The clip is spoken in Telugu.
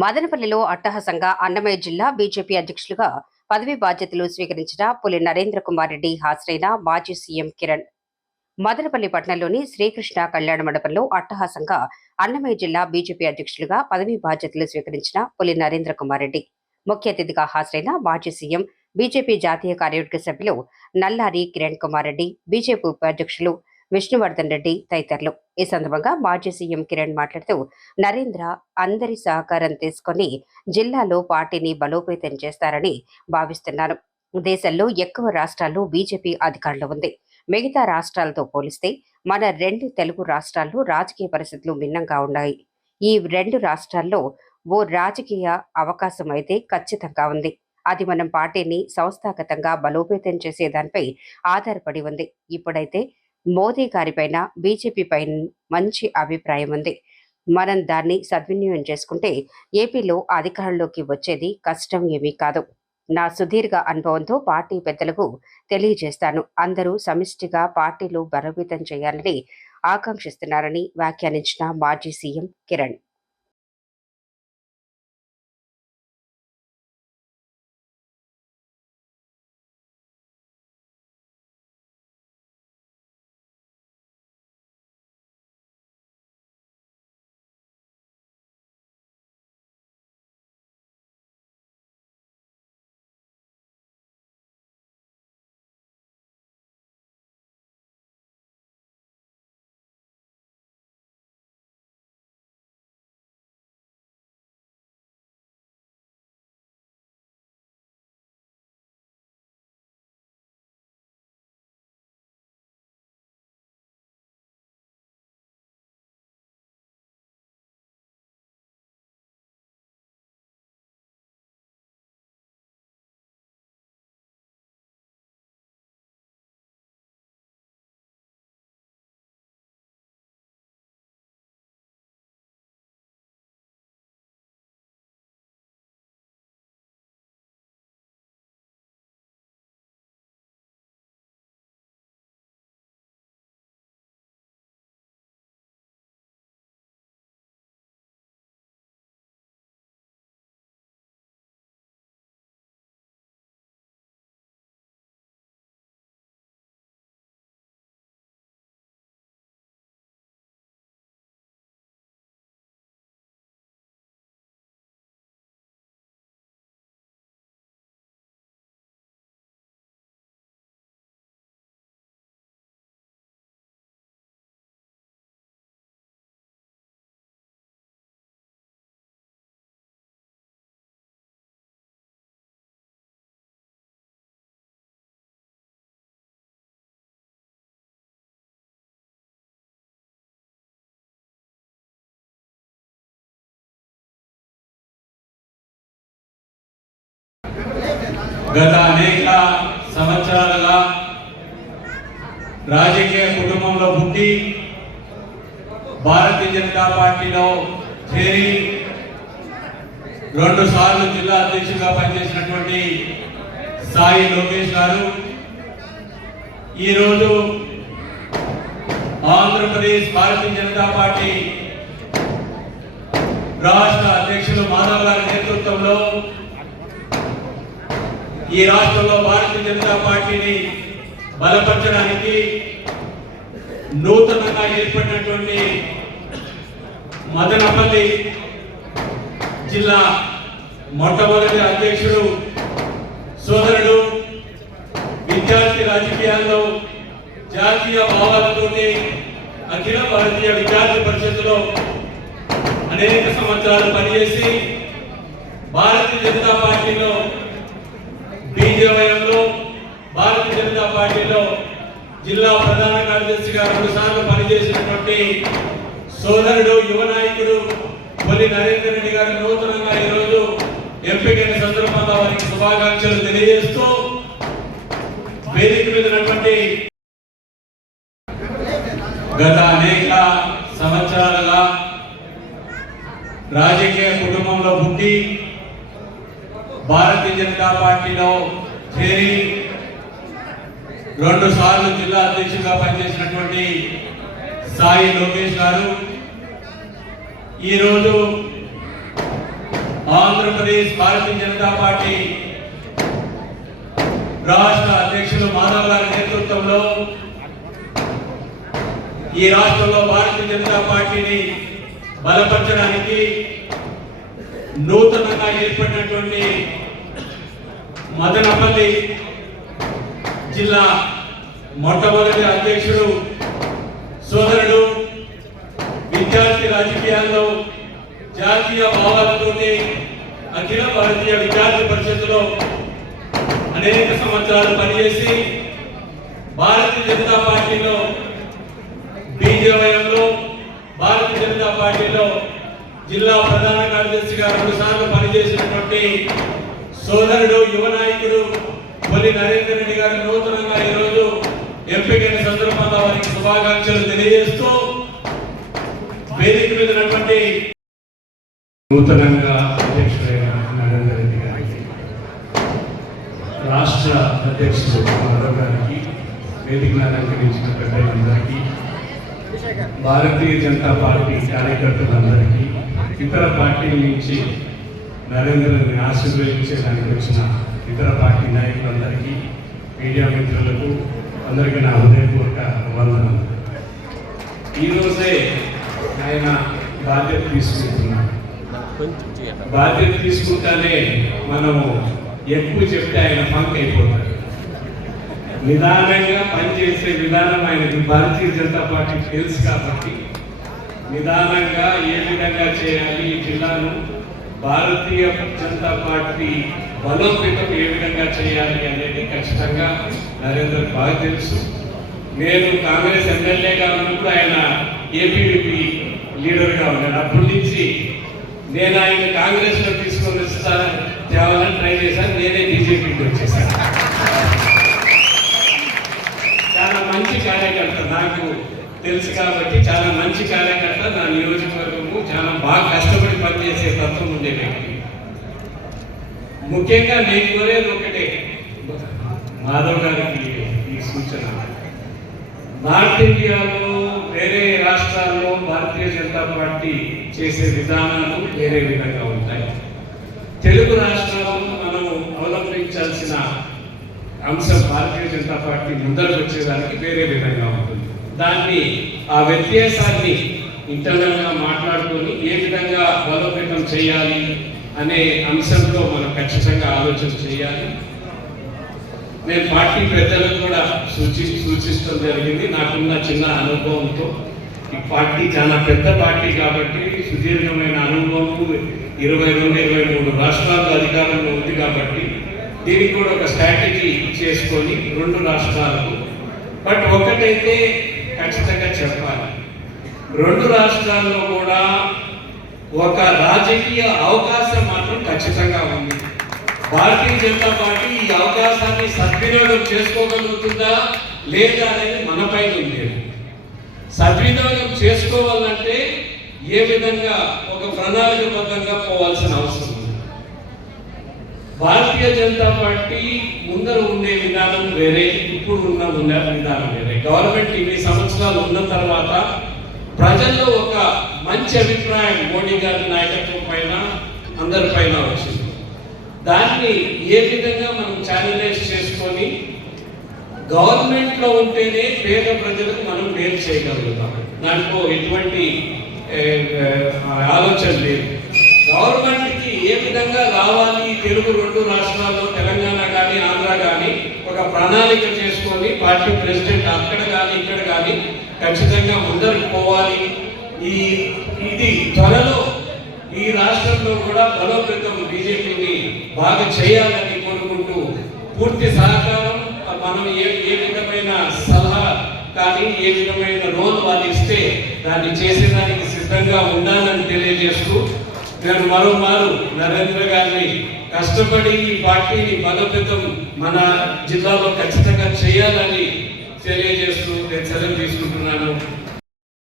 మదనపల్లిలో అట్టహాసంగా అన్నమయ్య జిల్లా బీజేపీ అధ్యక్షులుగా పదవి బాధ్యతలు స్వీకరించిన పులి నరేంద్ర కుమార్ రెడ్డి హాజరైన మాజీ సీఎం కిరణ్. మదనపల్లి పట్టణంలోని శ్రీకృష్ణ కళ్యాణ మండపంలో అట్టహాసంగా అన్నమయ్య జిల్లా బీజేపీ అధ్యక్షులుగా పదవి బాధ్యతలు స్వీకరించిన పులి నరేంద్ర కుమార్ రెడ్డి ముఖ్య అతిథిగా హాజరైన మాజీ సీఎం బీజేపీ జాతీయ కార్యవర్గ సభ్యులు నల్లారి కిరణ్ కుమార్ రెడ్డి, బీజేపీ ఉపాధ్యక్షులు విష్ణువర్ధన్ రెడ్డి తదితరులు. ఈ సందర్భంగా మాజీ సీఎం కిరణ్ మాట్లాడుతూ, నరేంద్ర అందరి సహకారం తీసుకొని జిల్లాలో పార్టీని బలోపేతం చేస్తారని భావిస్తున్నాను. దేశంలో ఎక్కువ రాష్ట్రాల్లో బీజేపీ అధికారంలో ఉంది. మిగతా రాష్ట్రాలతో పోలిస్తే మన 2 తెలుగు రాష్ట్రాల్లో రాజకీయ పరిస్థితులు భిన్నంగా ఉన్నాయి. ఈ 2 రాష్ట్రాల్లో ఓ రాజకీయ అవకాశం అయితే ఖచ్చితంగా ఉంది. అది మనం పార్టీని సంస్థాగతంగా బలోపేతం చేసే దానిపై ఆధారపడి ఉంది. ఇప్పుడైతే మోదీ గారిపైన, బీజేపీ పైన మంచి అభిప్రాయం ఉంది. మనం దాన్ని సద్వినియోగం చేసుకుంటే ఏపీలో అధికారంలోకి వచ్చేది కష్టం ఏమీ కాదు. నా సుదీర్ఘ అనుభవంతో పార్టీ పెద్దలకు తెలియజేస్తాను. అందరూ సమిష్టిగా పార్టీలు బలోపేతం చేయాలని ఆకాంక్షిస్తున్నారని వ్యాఖ్యానించిన మాజీ సీఎం కిరణ్. గత అనేక సంవత్సరాలుగా రాజకీయ కుటుంబంలో పుట్టి భారతీయ జనతా పార్టీలో చేరి 2 సార్లు జిల్లా అధ్యక్షుడిగా పనిచేసినటువంటి సాయి లోకేష్ గారు ఈరోజు ఆంధ్రప్రదేశ్ భారతీయ జనతా పార్టీ రాష్ట్ర అధ్యక్షులు మాధవ్ గారి నేతృత్వంలో ఈ రాష్ట్రంలో భారతీయ జనతా పార్టీని బలపరచడానికి నూతనంగా ఏర్పడినటువంటి మదనపల్లి జిల్లా మొట్టమొదటి అధ్యక్షుడు సోదరుడు విద్యార్థి రాజకీయాల్లో జాతీయ భావాలతోటి అఖిల భారతీయ విద్యార్థి పరిషత్తులో అనేక సంవత్సరాలు పనిచేసి భారతీయ జనతా పార్టీలో బీజేపీలో భారతీయ జనతా పార్టీలో జిల్లా ప్రధాన కార్యదర్శిగా 2 సార్లు పనిచేసినటువంటి సోదరుడు యువ నాయకుడు పులి నరేందర్ రెడ్డి గారు నూతనంగా ఈరోజు ఎంపికైన సందర్భంగా వారికి శుభాకాంక్షలు తెలియజేస్తూ వేదిక మీద ఉన్నటువంటి గత అనేక సంవత్సరాలుగా రాజకీయ కుటుంబంలో పుట్టి భారతీయ జనతా పార్టీలో చేరి 2 సార్లు జిల్లా అధ్యక్షుడిగా పనిచేసినటువంటి సాయి లోకేష్ గారు ఈరోజు ఆంధ్రప్రదేశ్ భారతీయ జనతా పార్టీ రాష్ట్ర అధ్యక్షులు మాధవ్ గారి నేతృత్వంలో ఈ రాష్ట్రంలో భారతీయ జనతా పార్టీని బలపరచడానికి నూతనంగా ఏర్పడినటువంటి మదనపల్లి జిల్లా మొట్టమొదటి అధ్యక్షుడు సోదరుడు విద్యార్థి రాజకీయాల్లో జాతీయ భావాలతోటి అఖిల భారతీయ విద్యార్థి పరిషత్తులో అనేక సంవత్సరాలు పనిచేసి భారతీయ జనతా పార్టీలో బీజేవైఎంలో భారతీయ జనతా పార్టీలో జిల్లా ప్రధాన కార్యదర్శిగా 2 సార్లు పనిచేసినటువంటి సోదరుడు యువ నాయకుడు పొలి నరేందర్ రెడ్డి గారు నూతనంగా ఈరోజు ఎంపికైన సందర్భంగా వారికి శుభాకాంక్షలు తెలియజేస్తూ వేదిక మీద ఉన్నటువంటి నూతనంగా అధ్యక్షుడైన నరేందర్ రెడ్డి గారికి, రాష్ట్ర అధ్యక్షుడు మాధవ్ గారికి, వేదికను అలంకరించిన పెద్దలందరికీ, భారతీయ జనతా పార్టీ కార్యకర్తలందరికీ, ఇతర పార్టీల నుంచి నరేంద్రని ఆశీర్వదించడానికి వచ్చిన ఇతర పార్టీ నాయకులందరికీ, మీడియా మిత్రులకు అందరికీ నా హృదయపూర్వక వందనం. ఈరోజే ఆయన బాధ్యత తీసుకుంటున్నాడు. బాధ్యత తీసుకుంటానే మనము ఎక్కువ చెప్తే ఆయన ఫంక్ అయిపోతాడు. నిదానంగా పనిచేసే విధానం ఆయనకి భారతీయ జనతా పార్టీ తెలుసు కాబట్టి నిదానంగా ఏ విధంగా చేయాలి, ఈ జిల్లాను భారతీయ జనతా పార్టీ బలోపేతం ఏ విధంగా చేయాలి అనేది ఖచ్చితంగా నరేంద్ర బాగా తెలుసు. నేను కాంగ్రెస్ ఎమ్మెల్యేగా ఉన్నప్పుడు ఆయన ఏపీడీపీ లీడర్గా ఉన్నాడు. అప్పటి నుంచి నేను ఆయన కాంగ్రెస్లో తీసుకొని తేవాలని ట్రై చేశాను. నేనే బీజేపీకి వచ్చేసాను. చాలా మంచి కార్యకర్త, నాకు తెలుసు కాబట్టి చాలా మంచి కార్యకర్త. నా నియోజకవర్గము చాలా బాగా కష్టపడి పనిచేసే తత్వం ఉండే వ్యక్తి. ముఖ్యంగా నేను కోరేది ఒకటే, మాధవ్ గారికి ఈ సూచన, నార్త్ ఇండియాలో వేరే రాష్ట్రాల్లో భారతీయ జనతా పార్టీ చేసే విధానాలు వేరే విధంగా ఉంటాయి. తెలుగు రాష్ట్రాల్లో మనం అవలంబించాల్సిన అంశం భారతీయ జనతా పార్టీ ముందరకు వచ్చేదానికి వేరే విధంగా ఉంటుంది. దాన్ని ఆ వ్యత్యాసాన్ని ఇంటర్నల్గా మాట్లాడుకొని ఏ విధంగా బలోపేతం చేయాలి అనే అంశంలో మనం ఖచ్చితంగా ఆలోచన చేయాలి. నేను పార్టీ పెద్దలకు కూడా సూచిస్తూ జరిగింది. నాకున్న చిన్న అనుభవంతో ఈ పార్టీ చాలా పెద్ద పార్టీ కాబట్టి సుదీర్ఘమైన అనుభవం, 22-23 రాష్ట్రాల్లో అధికారంలో ఉంది కాబట్టి దీనికి కూడా ఒక స్ట్రాటజీ చేసుకొని 2 రాష్ట్రాలకు. బట్ ఒకటైతే ఖచ్చితంగా చెప్పాలి, 2 రాష్ట్రాల్లో కూడా ఒక రాజకీయ అవకాశం మాత్రం ఖచ్చితంగా ఉంది. భారతీయ జనతా పార్టీ ఈ అవకాశాన్ని సద్వినియోగం చేసుకోగలుగుతుందా లేదా అనేది మన పైన ఉంది. సద్వినియోగం చేసుకోవాలంటే ఏ విధంగా ఒక ప్రణాళికబద్ధంగా పోవాల్సిన అవసరం ఉంది. భారతీయ జనతా పార్టీ ముందర ఉండే విధానం వేరే, ఇప్పుడు ఉన్న విధానం వేరే. గవర్నమెంట్ ఇన్ని సంవత్సరాలు ఉన్న తర్వాత ప్రజల్లో ఒక మంచి అభిప్రాయం మోడీ గారి నాయకత్వం పైన అందరిపైన వచ్చింది. దాన్ని ఏ విధంగా మనం ఛానలైజ్ చేసుకొని గవర్నమెంట్లో ఉంటేనే పేద ప్రజలకు మనం మేలు చేయగలుగుతాం. దాంట్లో ఎటువంటి ఆలోచన లేదు. గవర్నమెంట్కి ఏ విధంగా రావాలి, తెలుగు 2 రాష్ట్రాల్లో తెలంగాణ కానీ ఆంధ్ర కానీ ఒక ప్రణాళిక చేసుకొని పార్టీ ప్రెసిడెంట్ అక్కడ కానీ ఇక్కడ కానీ ఖచ్చితంగా ముందరకు పోవాలి. ఇది త్వరలో ఈ రాష్ట్రంలో కూడా బలోపేతం బీజేపీని బాగా చేయాలని కోరుకుంటూ పూర్తి సహకారం మనం ఏ విధమైన సలహా కానీ ఏ విధమైన రోల్ వాళ్ళు ఇస్తే దాన్ని చేసేదానికి సిద్ధంగా ఉండాలని తెలియజేస్తూ నేను మరోమారు నరేంద్ర గారిని కష్టపడి ఈ పార్టీని బలోపేతం మన జిల్లాలో ఖచ్చితంగా చేయాలని తెలియజేస్తూ నేను సెలవు తీసుకుంటున్నాను.